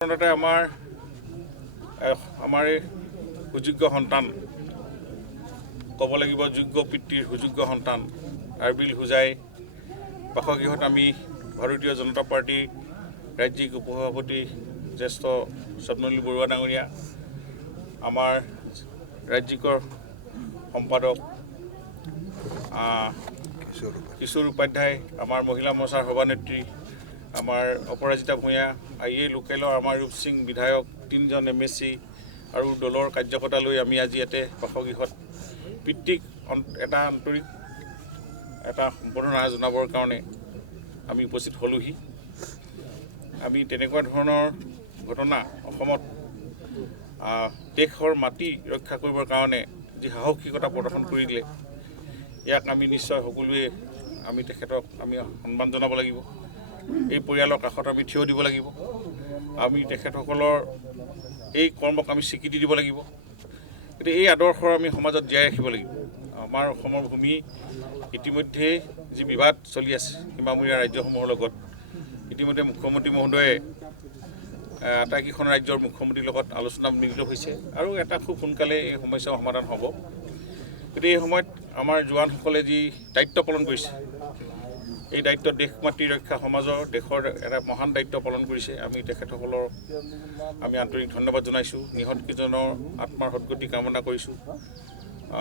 আমাৰ সুযোগ্য সন্তান ক'ব লাগিব যোগ্য পিতৃৰ সুযোগ্য সন্তান আৰবিল হুজাই বাসগৃহত আমি ভাৰতীয় জনতা পাৰ্টিৰ ৰাজ্যিক উপসভাপতি জ্যেষ্ঠ স্বপ্নলীল বৰুৱা ডাঙৰীয়া আমাৰ ৰাজ্যিকৰ সম্পাদক কিশোৰ উপাধ্যায় আমাৰ মহিলা মৰ্চাৰ সভানেত্ৰী আমাৰ অপৰাজিতা ভূঞা আইএ লোকেলৰ আমাৰ ৰূপ সিং বিধায়ক 3জন MSC আৰু দলৰ কাৰ্যকৰ্তা লৈ আমি আজি ইয়াতে বাসগৃহত পিতৃক এটা আন্তৰিক এটা সম্বৰ্ধনা জনাবৰ কাৰণে আমি উপস্থিত হলোহি। আমি তেনেকুৱা ধৰণৰ ঘটনা অসমত দেশৰ মাটি ৰক্ষা কৰিবৰ কাৰণে যি সাহসিকতা প্ৰদৰ্শন কৰিলে ইয়াক আমি নিশ্চয় সকলোৱে আমি তেখেতক আমি সন্মান জনাব লাগিব। এই পৰিয়ালৰ কাষত আমি থিয় দিব লাগিব। আমি তেখেতসকলৰ এই কৰ্মক আমি স্বীকৃতি দিব লাগিব। গতিকে এই আদৰ্শ আমি সমাজত জীয়াই ৰাখিব লাগিব। আমাৰ অসমৰ ভূমি ইতিমধ্যে যি বিবাদ চলি আছে সীমামূৰীয়া ৰাজ্যসমূহৰ লগত ইতিমধ্যে মুখ্যমন্ত্ৰী মহোদয়ে আটাইকেইখন ৰাজ্যৰ মুখ্যমন্ত্ৰীৰ লগত আলোচনাত মিলিত হৈছে আৰু এটা খুব সোনকালে এই সমস্যাৰ সমাধান হ'ব। গতিকে এই সময়ত আমাৰ জোৱানসকলে যি দায়িত্ব পালন কৰিছে এই দায়িত্ব দেশ মাতৃ ৰক্ষা সমাজৰ দেশৰ এটা মহান দায়িত্ব পালন কৰিছে। আমি তেখেতসকলৰ আমি আন্তৰিক ধন্যবাদ জনাইছোঁ। নিহতকেইজনৰ আত্মাৰ সদ্গতি কামনা কৰিছোঁ।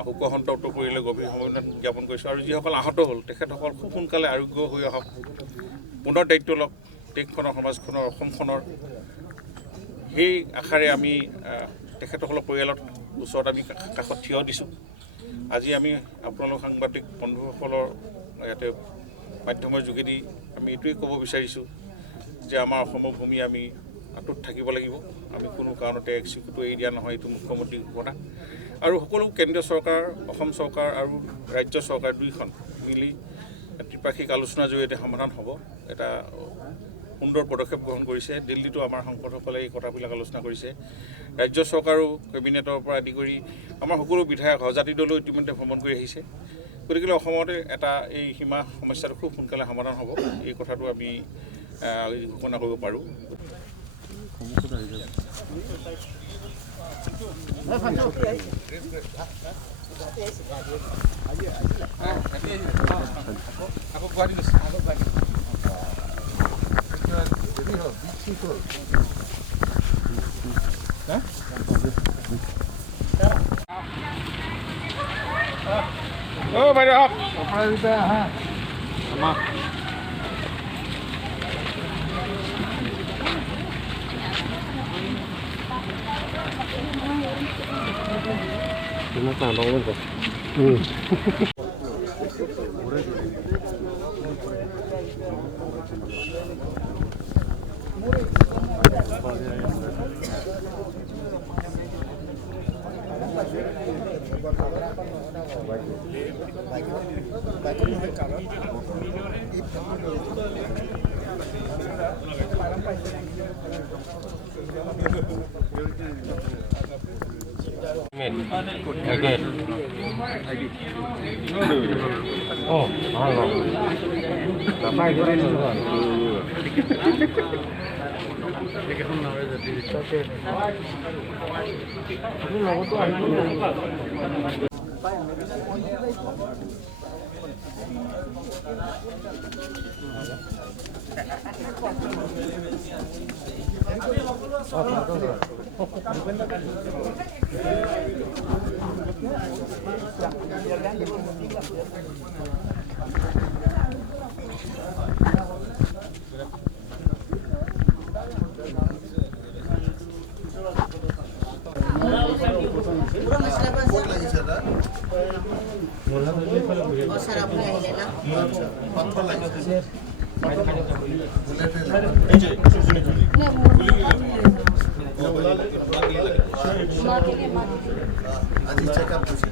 শোকসন্তপ্ত পৰিয়াললৈ গভীৰ সমবেদনা জ্ঞাপন কৰিছোঁ আৰু যিসকল আহত হ'ল তেখেতসকল খুব সোনকালে আৰোগ্য হৈ আহক, পুনৰ দায়িত্ব লওক দেশখনৰ সমাজখনৰ অসমখনৰ। সেই আশাৰে আমি তেখেতসকলৰ পৰিয়ালৰ ওচৰত আমি কাষত থিয় দিছোঁ। আজি আমি আপোনালোক সাংবাদিক বন্ধুসকলৰ ইয়াতে মাধ্যমৰ যোগেদি আমি এইটোৱেই ক'ব বিচাৰিছোঁ যে আমাৰ অসমৰ ভূমি আমি আঁতৰত থাকিব লাগিব। আমি কোনো কাৰণতে এক্সিকিউটিভ এৰি দিয়া নহয়। এইটো মুখ্যমন্ত্ৰীৰ ঘটনা আৰু সকলো কেন্দ্ৰীয় চৰকাৰ, অসম চৰকাৰ আৰু ৰাজ্য চৰকাৰ দুইখন মিলি ত্ৰিপাক্ষিক আলোচনাৰ জৰিয়তে সমাধান হ'ব। এটা সুন্দৰ পদক্ষেপ গ্ৰহণ কৰিছে। দিল্লীতো আমাৰ সাংসদসকলে এই কথাবিলাক আলোচনা কৰিছে। ৰাজ্য চৰকাৰো কেবিনেটৰ পৰা আদি কৰি আমাৰ সকলো বিধায়ক সজাতি দলো ইতিমধ্যে ভ্ৰমণ কৰি আহিছে। গতিকে অসমতে এটা এই সীমা সমস্যাটো খুব সোনকালে সমাধান হ'ব, এই কথাটো আমি ঘোষণা কৰিব পাৰোঁ। বাইদেউ অপৰাজিতা আহা আজি চেকআপ হৈছে।